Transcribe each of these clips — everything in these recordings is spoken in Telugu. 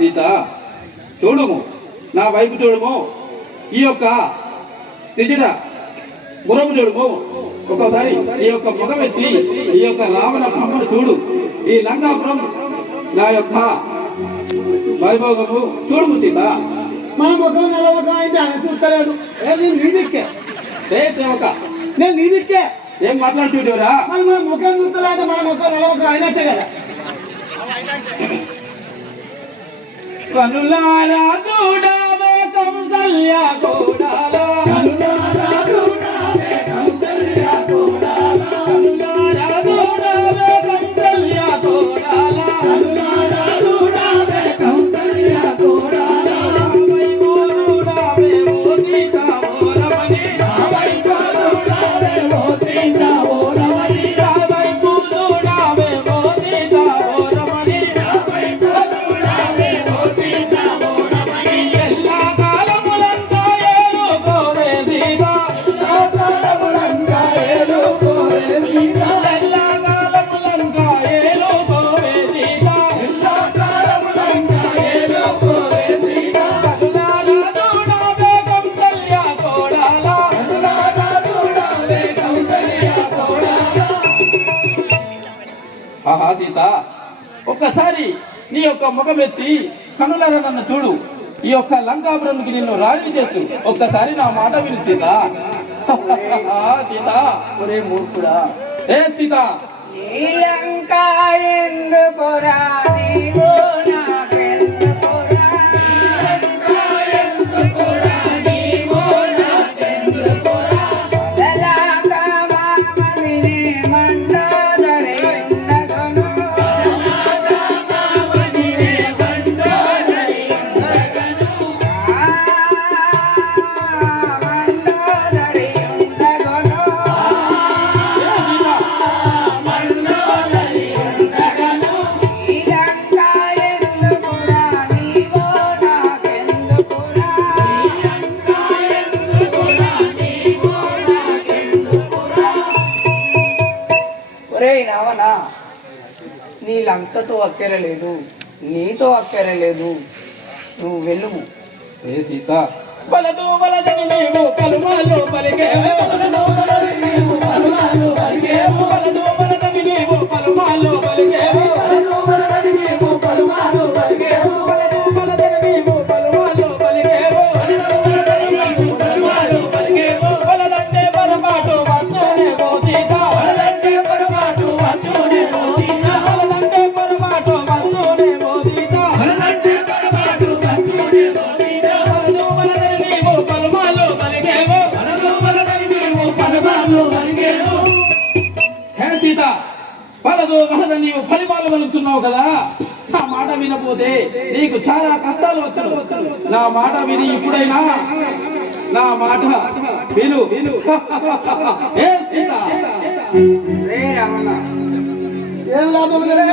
సీత చూడుము, నా వైపు చూడుము. ఈ యొక్క తిజిడ గురము చూడుము. ఒక్కోసారి ఈ యొక్క ముఖమెత్తి ఈ యొక్క రావణ బ్రహ్మను చూడు. ఈ లంకాపురం నా యొక్క వైభోగము చూడుము సీత. మన ముఖం నలవకం అయితే అని చూస్తలేదు. నేను నీదిక్కే నేను నీదిక్కే ఏం మాట్లాడుతుండేవరా? మన ముఖం చూస్తలేక మన ముఖం నలవకం అయినట్టే కదా. కనులారా చూడావే కౌసల్య కోడాలా, కనులారా చూడావే కౌసల్య కోడాలా, కనులారా చూడావే కౌసల్య కోడాలా, కనులారా చూడావే కౌసల్య కోడాలా, వైపు చూడావే ఓ సీతా ఓ రమణి, వైపు చూడావే ఓ సీతా ఓ రమణి, వైపు చూడావే ఓ సీతా ఓ రమణి, వైపు చూడావే ఓ సీతా ఓ రమణి, ఎల్లా కాలములంతా ఏలుకోవే సీతా, కాలములంతా ఏలుకోవే సీతా, ఎల్లా కాలములంతా ఏలుకోవే సీతా, కాలములంతా ఏలుకోవే సీతా, కనులారా చూడావే కౌసల్య కోడాలా. కనులారా చూడావే కౌసల్య కోడాలా. ఆహా సీత, ఒక్కసారి నీ యొక్క ముఖమెత్తి కనులారా నన్ను చూడు. ఈ యొక్క లంకాపురంకి నిన్ను రాజు చేస్తూ ఒక్కసారి నా మాట విను సీత. సీత ఒరే మూర్ఖుడా, ఏ సీత, శ్రీలంక ఎందుకురా నీవు నాకెందుకురా, ఎందుకురా నీవు నాకెందుకురా, లలాక మామదిని మండోదరి ఉన్నగను, మామనివే మండోదరి ఉండగను, మండోదరి ఉన్నగను, ఏ సీత, మండోదరి ఉండగను, శ్రీలంక ఎందుకురా నీవు నాకెందుకురా, ఎందుకురా నీవు నాకెందుకురా. ఒరేయ్ రావణా, నీ లంకతో అక్కరలేదు, నీతో అక్కరలేదు, నువ్వు వెళ్ళుము. ఏ సీత, వలదు వలదని నీవు కలుమాలో పలికేవు, నీవు పలుమాలు పలికేవు, వలదు వలదని నీవు కలుమాలో పలికేవు, నీవు పలుమాలు పలికేవు, వలదు వలదని నీవు కలుమాలో పలికేవు, నీవు వలదు వలద నీవు ఫలిపాలు వలుస్తున్నావు కదా, నా మాట వినపోతే నీకు చాలా కష్టాలు వచ్చాడు. నా మాట విని ఇప్పుడైనా నా మాట విను. ఏ సీత, రే రమణ ఏం లాభం లేదు.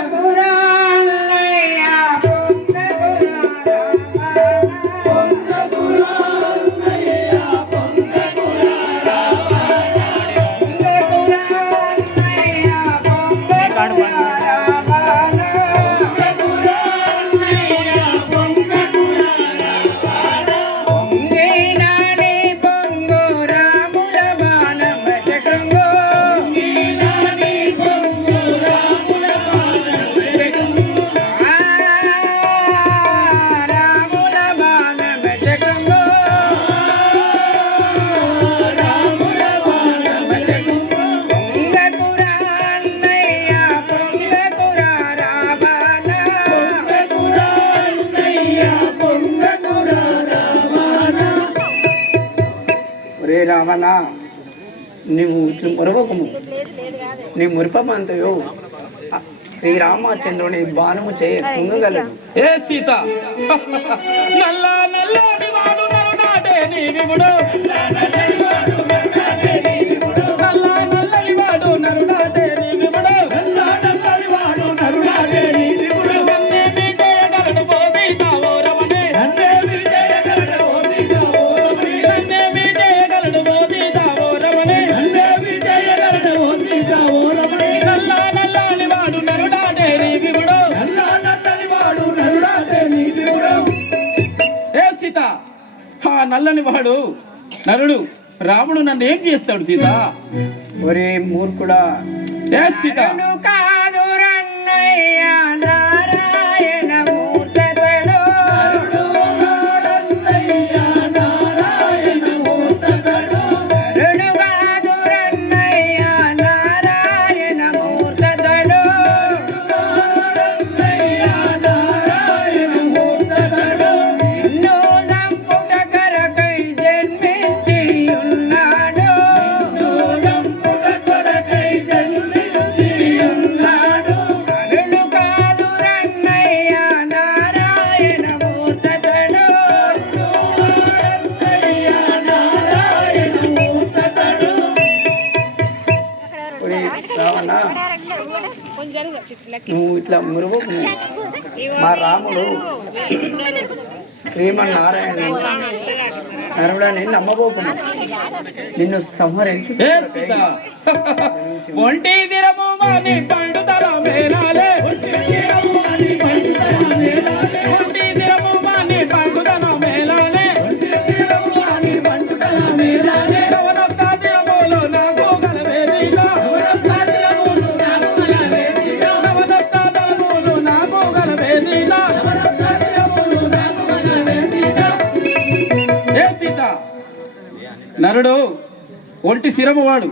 రే రావణ, నీవు మురవకము. నీ మురిపమంతయో శ్రీరామచంద్రుని బాణము చేయ కుంగగలడు. ఏ సీత, నల్ల నల్లని వాడు నరునాడే నీ విముడు, నల్ల నల్లని వాడు నరునాడే నీ విముడు, నన్నేమి చేయగలడు ఓ సీత ఓ రమణే, నన్నేమి చేయగలడు ఓ సీత ఓ రమణే, నల్ల నల్లని వాడు నరునాడే నీ విముడు. ఏ సీత, ఆ నల్లని వాడు నరుడు రాముడు నన్ను ఏం చేస్తాడు సీత? ఒరే మూర్ఖుడా, ఏ సీత, కాదు రన్నయ్య నారాయణ మూర్తడు, నరుడు కాదు రన్నయ్య నారాయణ మూర్తడు, నిన్ను నంపుట కరకై జన్మించి ఉన్నాడు, నరుడు కాదు రన్నయ్య నారాయణ మూర్తడు. ఒరే రావణ, నువ్వు ఇట్లా మురుగు. మా రాముడు శ్రీమన్నారాయణ నరుడని నమ్మబోకును, నిన్ను సంహరించు. ఏ సీత, ఒంటి దిరము వాని పండు తల మేనాలే, ఒంటి దిరము వాని పండు తల మేలాలే, నవనొక్క దిరములో నాకు గలవే సీత, నవనొక్క దిరములో నాకు గలవే సీత. ఏ సీత, నరుడు ఒంటి శిరము వాడు,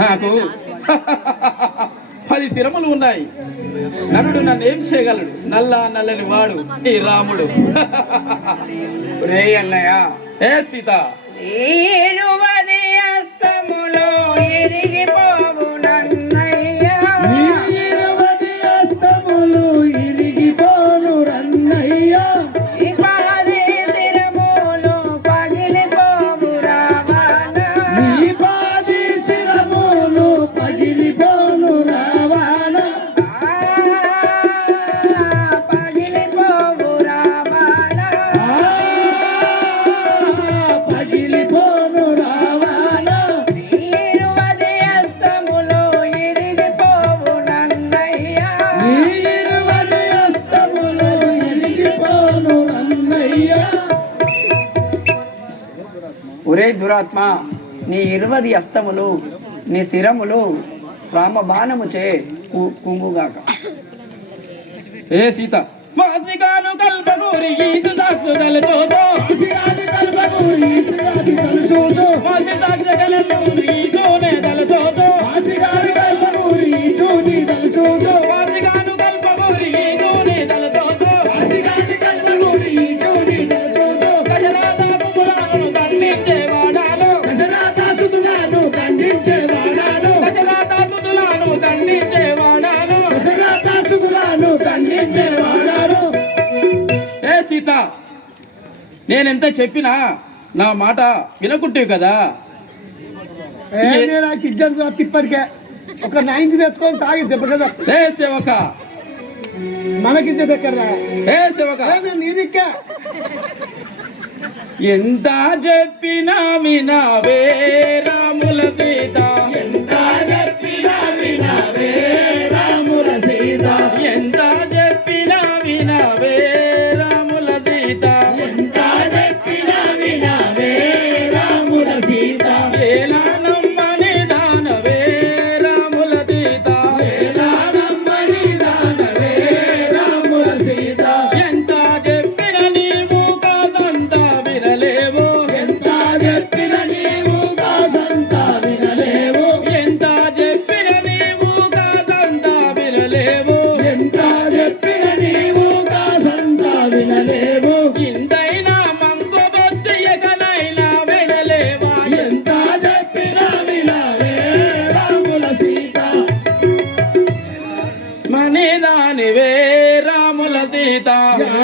నాకు 10 శిరములు ఉన్నాయి. నరుడు నన్ను ఏం చేయగలడు? నల్లని వాడు ఈ రాముడు. రే అన్నయ్య, ఏ సీత, ఈరువది అస్తములో ఇరిగిపోవు నన్నయ్య, ఇపాది శిరములు పగిలిపోవు రావణ, పగిలిపోవు రావణ, ఈరువది అస్తములో ఇరిగిపోవు నన్నయ్య. ఒరే దురాత్మ, నీ 20 అస్తములు నీ శిరములు రామబాణము చే కుంగుగాక. ఏ సీత, వాసిగాను కల్పగూరి ఈసు సాక్షు తలచోతో, వాసి సాక్షు తలచూరి ఈసోనే తలచోతో, వాసిగాను కల్పగూరి ఈసోనే తలచోతో, దశరథ కుమారులను దండించేవాడాను, దశరథ సుతులను దండించేవాడాను, నేనెంత చెప్పినా నా మాట వినకుంటివి కదా. నేను ఇద్దరు తిప్పటికే ఒక 9 తెచ్చుకొని తాగి దెబ్బ కదా. ఏ సేవక, మనకిచ్చేది ఎక్కడ? ఏ సేవక, నీదిక్కే ఎంత చెప్పినా వినవే రాముల సీత, ఎంత చెప్పినా వినవే రాముల సీత, ఎంత చెప్పినా వినవే రాముల సీత, ఎంత చెప్పినా వినవే రాముల సీత, ఎలా నమ్మని దానవే రాముల సీత, ఎలా నమ్మని దానవే రాముల సీత, ఎంత చెప్పిన నీవు కాదంతా వినలేవు, ఎంత చెప్పిన నీవు కాదంతా వినలేవు, ఎంత చెప్పిన నీవు కాదంతా వినలేవు, ఎంత చెప్పిన నీవు కాదంతా వినలేవు, ఇంతైనా మంగు బొత్తియకనైనా వినలేవా, ఎంత చెప్పిన వినవే రాముల సీత, మనిదానివే రాముల సీత,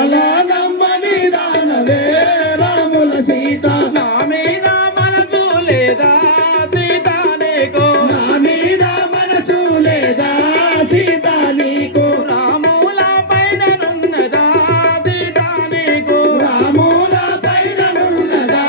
ఎలా నమ్మని దానవే రాముల సీత, నా మీద మనసు లేదా సీత నీకు, నా మీద మనసు లేదా సీత నీకు, రాముల పైన నున్నదా సీత నీకు, రాముల పైననున్నదా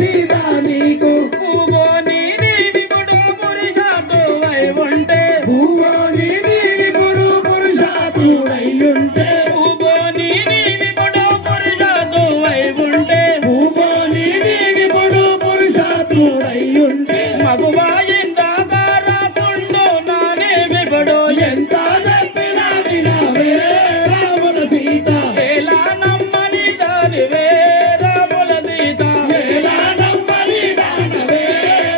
సీత నీకు, పూగో నీది విపుడు పురుషార్థువై ఉంటే, భూవో నీది ఇప్పుడు పురుషాతుడయ్యుంటే, పూగో నీది విపుడు పురుషార్థువై ఉంటే, భూవో నీది ఇప్పుడు పురుషాతుడయ్యుంటే, మగువాయిందాక రాకుండు నాని విపుడు ఎంత చెప్పినా వినవే రాముల సీత, ఎలా నమ్మని దానివే రాముల సీత, ఎలా నమ్మని దానవే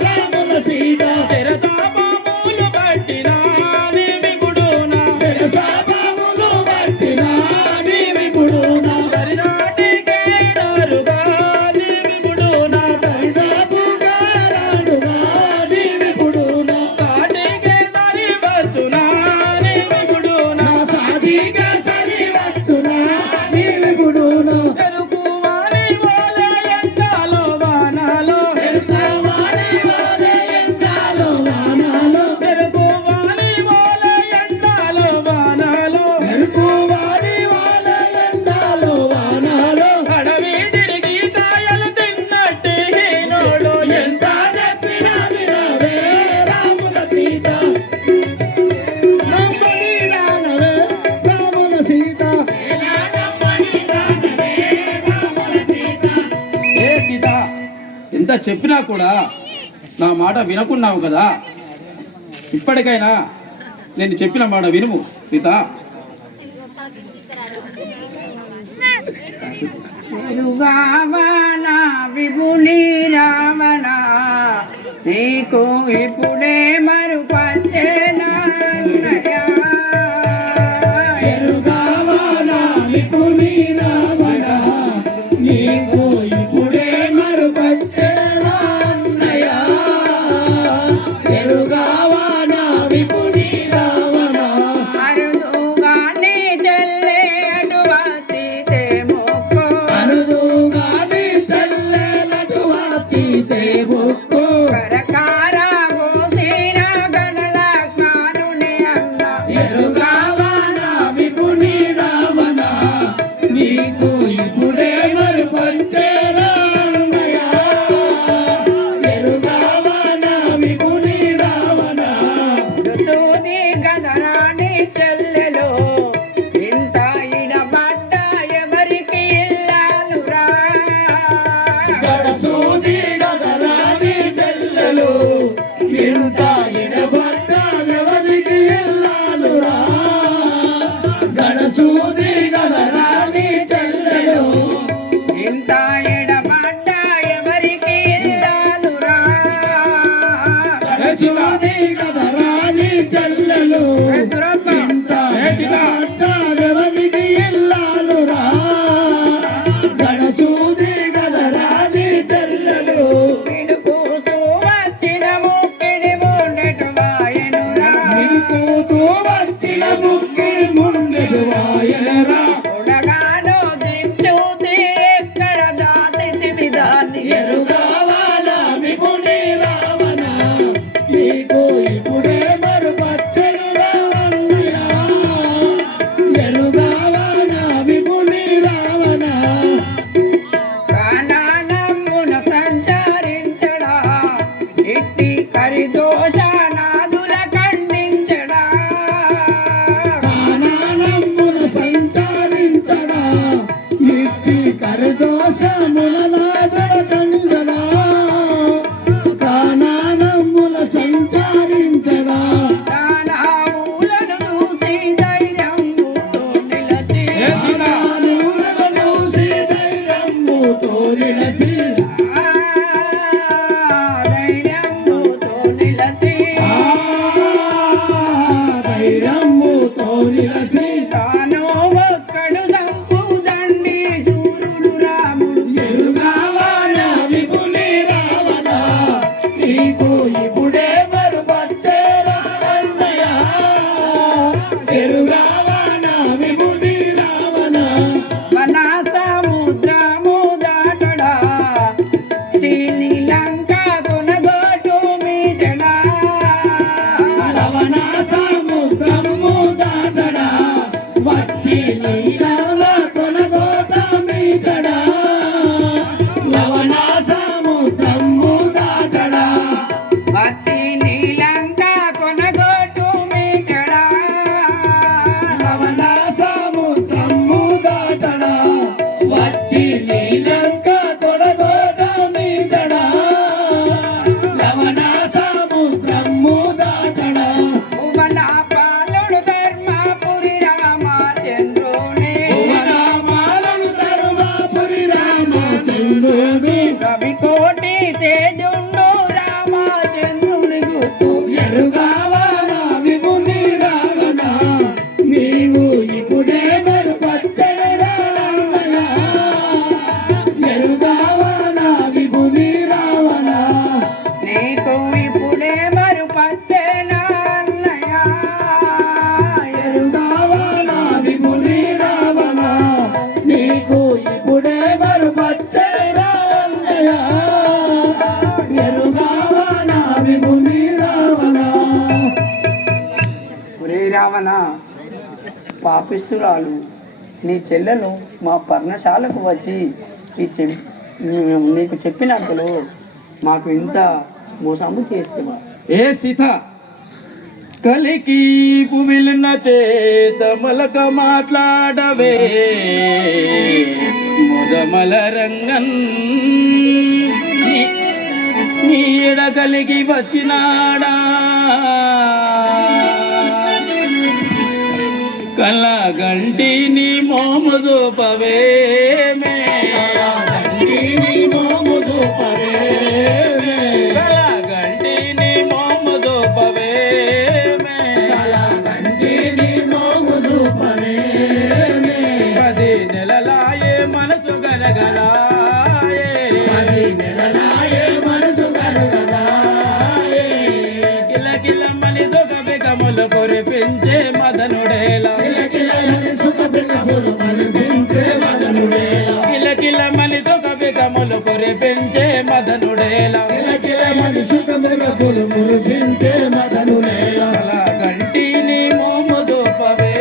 రాముల సీత, తెరసాబాబులు పట్టినా నీ విపుడునా, శిరసాభములు పట్టిన నీవిపుడునా, సరినాటికే నారుగా నీ విపుడునా, దరిదాపుగా రాడుగా నీవిపుడునా, సాటికే సరివచ్చునా నీ విపుడునా, నా సాటిగా సరివచ్చునా నీవిపుడునా, చెరుకు వాని ఓలే ఎండాలో వానాలో, ఎన్నవారి వారే ఎండాలో వానాలో, చెరుకు వాని ఓలే ఎండాలో వానాలో, మెరుపువాడి వారే ఎండాలో వానాలో, అడవి తిరిగి కాయలు తిన్నట్టు హీనోడు ఎంత చెప్పినా వినవే రాముల సీత, నమ్మని దానవే రాముల సీత, ఏ సీత, ఎంత చెప్పినా కూడా నా మాట వినకున్నావు కదా. ఇప్పటికైనా నేను చెప్పిన మాట వినుము సీత. ఎరుగావన విభుని రావణ, నీకు ఇప్పుడే మరుపచ్చేనా ఎరుగావాలా విపుని రావణ, నీకు ఇప్పుడే మరుపచ్చేనా అన్నయ్య, ఎరుగావాలా విపుని రావణ, అరుదుగా నీ చెల్లె అటువంటి మొక్కు, అనుదుగా నీ చల్లెలకు అతీతే బొక్కు, కరకార గోసిన గణలక్ష్మణుని అన్న, ఎరుగావాలా విపుని రావణ, నీకు ఇప్పుడే మరుపచ్చేనా అన్నయ్య, ఎరుగావాలా విపుని రావణ, దుసూది గదరాని చెల్లెలు, ఇంత ఇడబడ్డ ఎవరికి ఇల్లాలురా, గడసూది గదర తేజుండు రామచంద్రుని గుర్తు ఎరుగావా నా విభుని రావణ నీవు ఇప్పుడే మరు పచ్చడి రావణ ఎరుగావా నా విభుని రావణ నీకు ఇప్పుడే మరు పచ్చేనా అన్నయ్య ఎరుగావా నా విభుని రావణ నీకు ఇప్పుడే మరు పచ్చడి రావణ ఎరుగావా నా విభుని రావణ ఒరే రావణ పాపిస్తురాలు నీ చెల్లెలు మా పర్ణశాలకు వచ్చి నీకు చెప్పినప్పుడు మాకు ఇంత మోసము చేస్తున్నా ఏ సీత కలికి పువిలిన చేత మలక మాట్లాడవే ముదమల రంగన్ నీడ కలిగి వచ్చినాడా కలగంటిని మోము దూపవే కలగంటిని మోము దూపవే పది నెలలాయే మనసు గలగలాయే కిల కిల మలి సొగ బెగములు కురిపించే మదనుడేలా కిల కిల మలి సొగ బెగములు కురిపించే మదనుడేలా కలగంటిని మోము దూపవే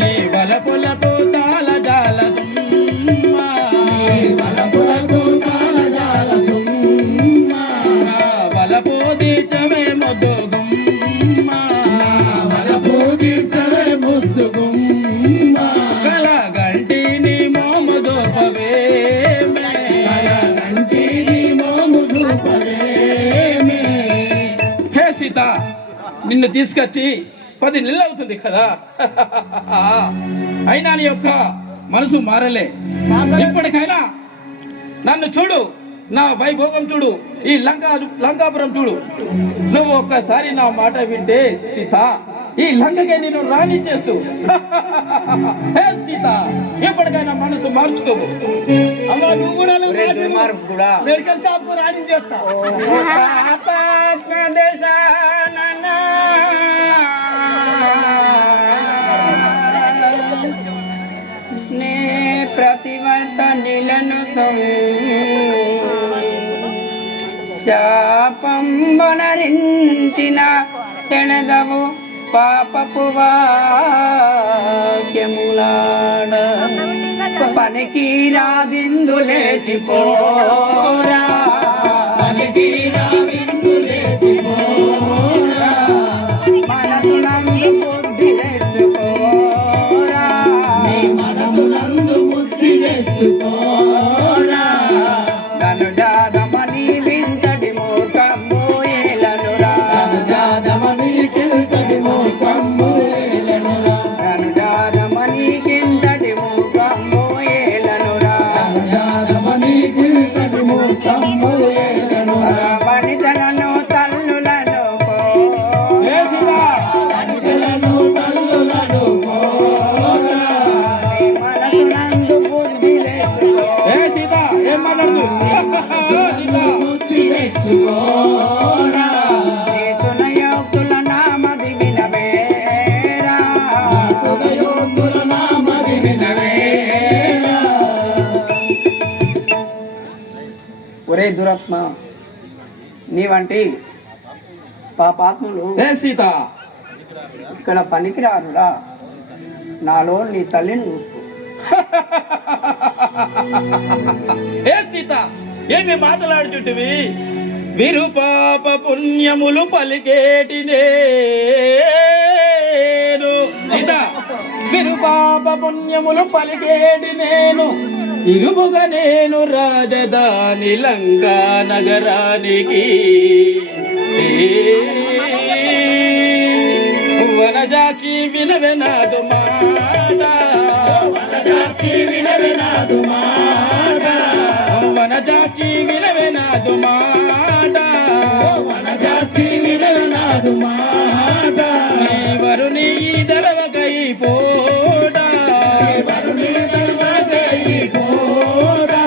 నీ వలపులకు తాళ జాల వలపు దీచవే ముద్దుగుమ్మ కలగంటిని మోము దూపవే హే సీత నిన్ను తీసుకొచ్చి 10 నెలలు అవుతుంది కదా అయినా నీ యొక్క మనసు మారలే ఇప్పటికైనా నన్ను చూడు నా వైభోగం చూడు ఈ లంకాపురం చూడు నువ్వు ఒక్కసారి నా మాట వింటే సీత ఈ లంకకే నేను రాణించేస్తూ హే సీత ఎప్పటికైనా మనసు మార్చుకోవు అమ్మా నువ్వు కూడా ఒరే దుర్మార్గుడా. మెడికల్ షాప్ రాణి చేస్తా నే ప్రతివర్త నిలను శాపం వనరించిన చెణదవు పాపపు వాక్యములాడ పనికి రాదిందులేసిపోరా మనసునందు బుద్ధి తెచ్చుకోరా నన్ను జాదమని వింతటి మూర్ఖంబు ఏలనురా నన్ను జాదమని కింతటి మూర్ఖంబు ఏలనురా వనితలను తల్లులను మనసునందు బుద్ధి ఏ సీత ఏం మాట్లాడుతూ సునయోక్తుల నామది వినవేరా ఒరే దురాత్మ నీ వంటి పాపాత్ములు ఏ సీత ఇక్కడ పనికిరారురా నాలో నీ తల్లిని చూస్తూ ఏ సీత ఏమి మాట్లాడుచుంటివి విరుపాప పుణ్యములు పలికేటి నేను సీత విరుపాప పుణ్యములు పలికేటి నేను ఇరుముగా నేను రాజధాని లంకా నగరానికి వనజాకి వినవే నాదు మాట నాదు మాట వనజాచి వినవే నాదు మాట వనజాచి వినవే నాదు మాట నీ వరుని దళవకై పోడా వరుని దళవకై పోడా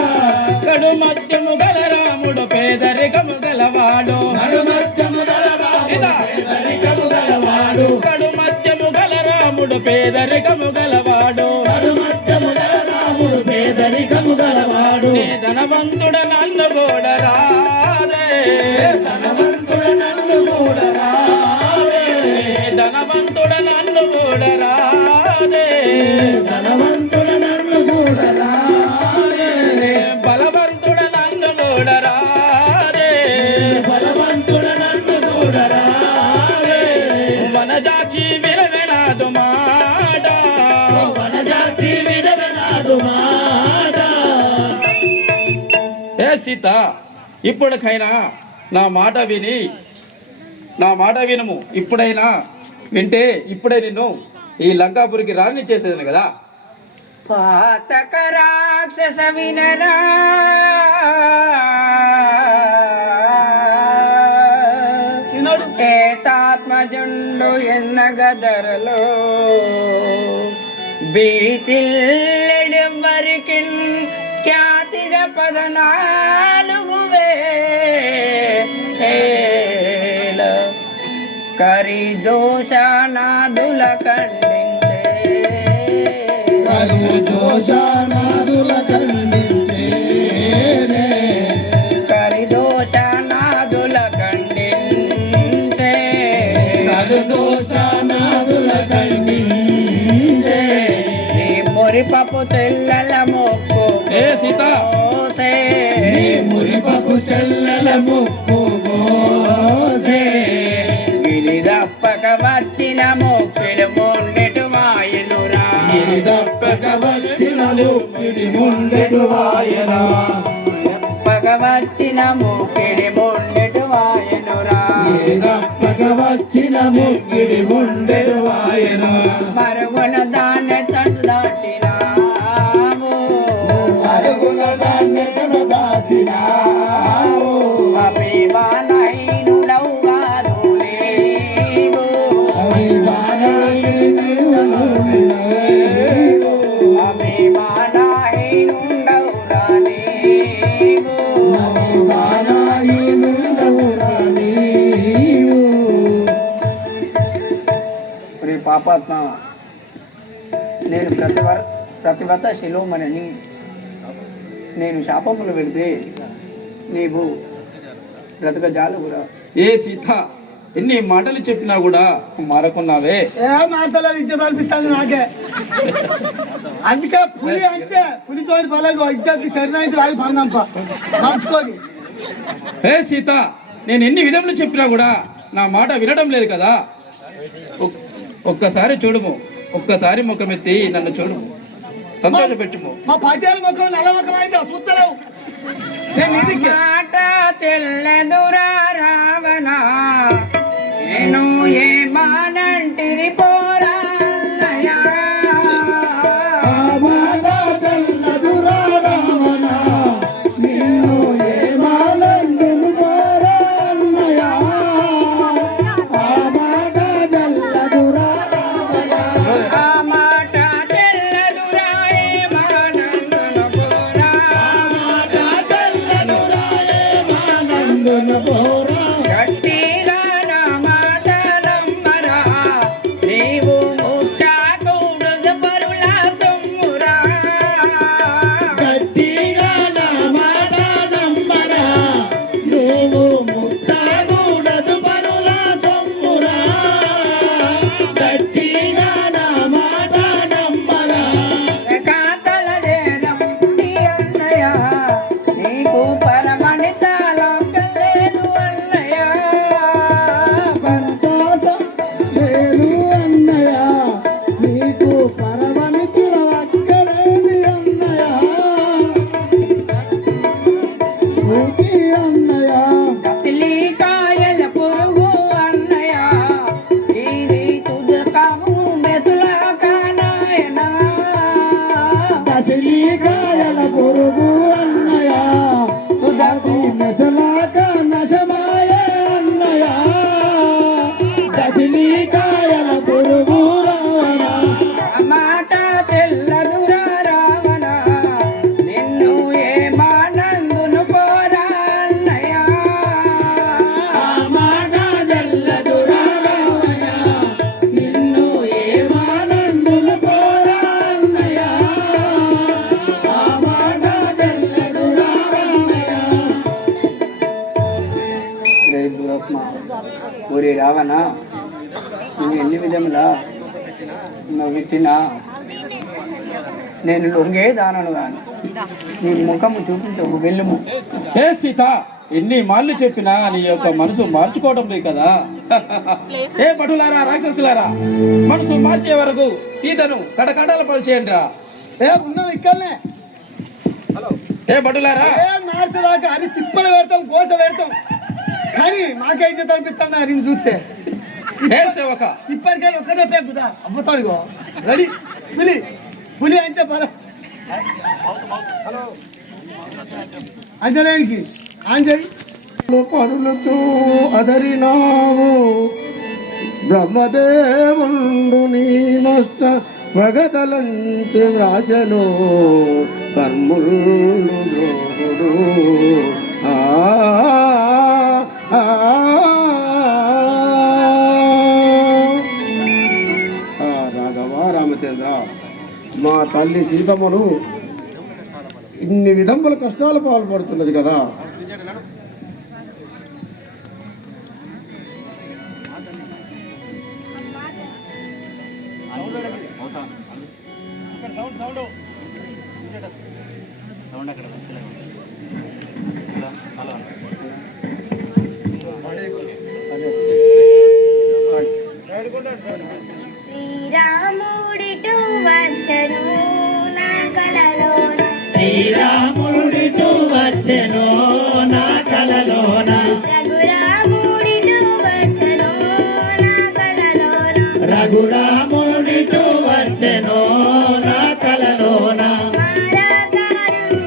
కడు మధ్యము గల రాముడు పేదరికము గలవాడు కడు మధ్యము గల పేదరికము గలవాడు కడు మధ్యము గల రాముడు పేదరికము గలవాడు కడు మధ్యము గల రాముడు పేదరికము గలవాడు నీ ధనవంతుడ నన్ను కూడా రాదే ధనవంతుడ నన్ను కూడా రాదే ధనవంతుడ నన్ను కూడా రాదే ధనవంతుడ నన్ను కూడా రాదే బలవంతుడ నన్ను కూడా రాదే బలవంతుడ నన్ను కూడా రాదే వనజాచి వినవెనాదు మాట వనజాచి వినవెనాదు మాట ఏ సీత ఇప్పటికైనా నా మాట వినుము ఇప్పుడైనా వింటే ఇప్పుడే నిన్ను ఈ లంకాపురికి రాణి చేసేదని కదా పాతక రాక్షస వినరా ఏతాత్మజుండు ఎన్నగదరలో బీతిల్లెడెవ్వరికి ఖ్యాతిగ 14 వేల కరిదోషానాదుల ఖండించే దోషానాదుల ఖండించే కరిదోషానాదుల ఖండించే దోషానాదుల ఖండించే నీ మురిపపు తెల్లల మొక్కు ఏ సీత కోసే నీ మురిపపు చెల్లెల ముక్కు గోసే గిరిదప్పక వచ్చిన మొక్కిడు మొండెటు మాయనురా గిరిదప్పక వచ్చిన ముక్కిడి ముండెడు వాయనా పగ వచ్చిన మొక్కిడి మొండెటు మాయనురా గిరిదప్పక వచ్చిన ముక్కిడి ముండెడు వాయనా మరుగున దాన్ని తట్టు దాటినాము అరుగున దాన్నెతడు దాచినావు అభిమానహీనుడవు కాదు నీవు అభిమానహీనుడవురా నీవు ప్రియ పాపాత్మ నేను ప్రతివ్రత శిలోమణిని నేను శాపములు పెడితే నీవు బ్రతకజాలుగురా ఏ సీత ఎన్ని మాటలు చెప్పినా కూడా మారకున్నావే ఏ మాటలు ఇచ్చేది అనిపిస్తుంది నాకే అందుకే పులి అంటే పులితో పలగో ఇద్దరికి శరీరానికి రాయి పందంప మార్చుకొని ఏ సీత నేను ఎన్ని విధములు చెప్పినా కూడా నా మాట వినడం లేదు కదా ఒక్కసారి చూడుము ఒక్కసారి ముఖమెత్తి నన్ను చూడుము సంతోష పెట్టుము మా పటేల్ ముఖం నల్ల ముఖం అయితే చూస్తలేవు నేను ఇది మాట తెల్లదురా రావణ నేను ఏమానంటిరి పోరాన్నయ్యా ఆ మాట తెల్లదురా ఏమానందును పోరా గట్టిగా నా మాట నమ్మరా నీవు కాయల పొరుగు అన్నయ్య తుదతి మెసలాక నశమాయ అన్నయ్య దశిని కాయల పొరుగు రావణ మాట తెల్లదురా రావణ నిన్ను ఏమానందును పోరా అన్నయ్య మాట తెల్లదురా రావణ నిన్ను ఏమానందులు పోరా అన్నయ్య మాట తెల్లదురా రావణ ఊరి రావణ నువ్వు ఎన్ని విధములా నవ్విట్టినా నేను లొంగే దానను గాను నీ ముఖము చూపించకు వెళ్ళుము. ఏ సీత ఎన్ని మాళ్ళు చెప్పినా నీ యొక్క మనసు మార్చుకోవడం లేదు కదా. ఏ భటులారా రాక్షసులారా మనసు మార్చే వరకు సీతను కడకడాల పరిచేయండి రా. ఏ ఉన్నాం ఇక్కడనే ఏ భటులారా ఏ మార్చదాకా అని తిప్పలు పెడతాం గోస పెడతాం కానీ మాకైతే తనిపిస్తాను అని చూస్తే ఏ సేవక ఇప్పటికైనా ఒక్కటే పేకుదా అమ్మతాడుగో రెడీ పులి పులి అంటే బలం అంజనేయునికి ఆంజలి పరులతో అదరినావు బ్రహ్మదేవుండు నీ నష్ట ప్రగతలంచి వ్రాజను కర్ములు ద్రోహుడు రాఘవ రామచంద్ర మా తల్లి సీతమ్మను ఇన్ని విధముల కష్టాలు పాల్పడుతున్నది కదా. శ్రీరాముడిటు వచ్చెను నా కలలోన శ్రీరాముడిటు వచ్చెను నా కలలోన రఘురాముడిటు వచ్చెను నా కలలోన రఘురాముడిటు వచ్చెను నా కలలోన మారాకారుడు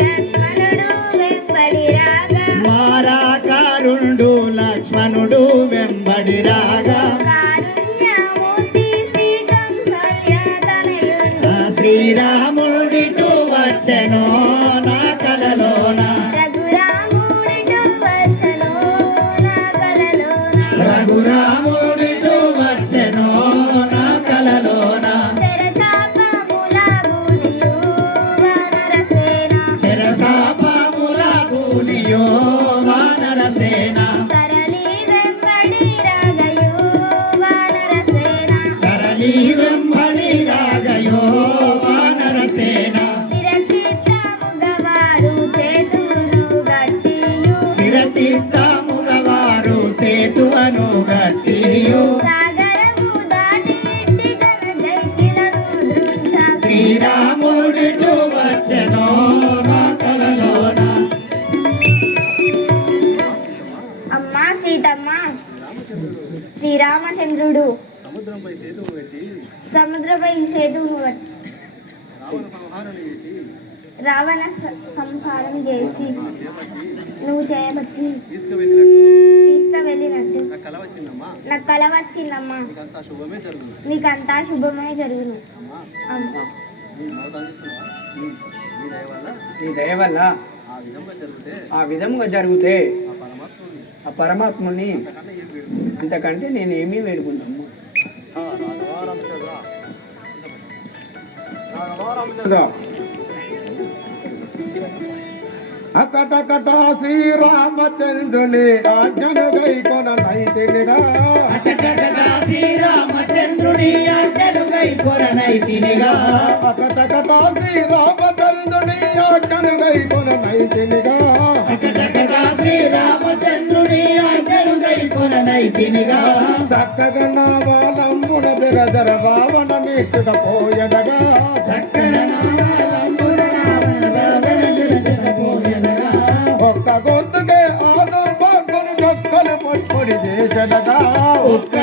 లక్ష్మణుడు వెంబడి రాగా మారాకారుండు లక్ష్మణుడు వెంబడి రాగా కారుణ్యమూర్తి శ్రీకంఠయ్య తనయుడు శ్రీరాముడిటు వచ్చెను నా కలలోన రఘురాముడిటు వచ్చెను నా కలలోన రఘురాముడిటు వచ్చెను నా కలలోన శరచాపముల బూలియు వానరసేన శరసాపముల కూలియో వానరసేన తరలి వెంబడి రాగయు వానరసేన శిరచిత్తముగ వారు సేతువను గట్టియు శ్రీరాముడిటు వచ్చెను నా కలలోన అమ్మా సీతమ్మ శ్రీరామచంద్రుడు సముద్రంపై సేతువును కట్టి రావణ సంహారం చేసి నువ్వు చేయబట్టి తీసుకువెళ్ళినట్టు నాకు కల వచ్చిందమ్మా నీకంతా శుభమే జరుగును అమ్మా నీ దయ వల్ల ఆ విధంగా జరిగితే ఆ పరమాత్ముని ఇంతకంటే నేను ఏమీ వేడుకుంటాము. అకటకట శ్రీరామచంద్రుని ఆజ్ఞను గైకొన నైతినిగా అకటకట శ్రీరామచంద్రుని ఆజ్ఞను గైకొననైతినిగా అకటకట శ్రీరామచంద్రుని ఆజ్ఞను గైకొన నైతినిగా అకటకట శ్రీరామచంద్రుని ఆజ్ఞను గైకొననైతినిగా చక్కగా నా బాలమ్మున జర రావణ నేర్చుకపోయదగా చక్కన నామలంబున రావణ రావణ నిరజనపోయెదగా ఒక్క గొంతుకే ఆ దుర్భాగ్యుని మొక్కలు పట్టుకొని చేసదగా ఒక్క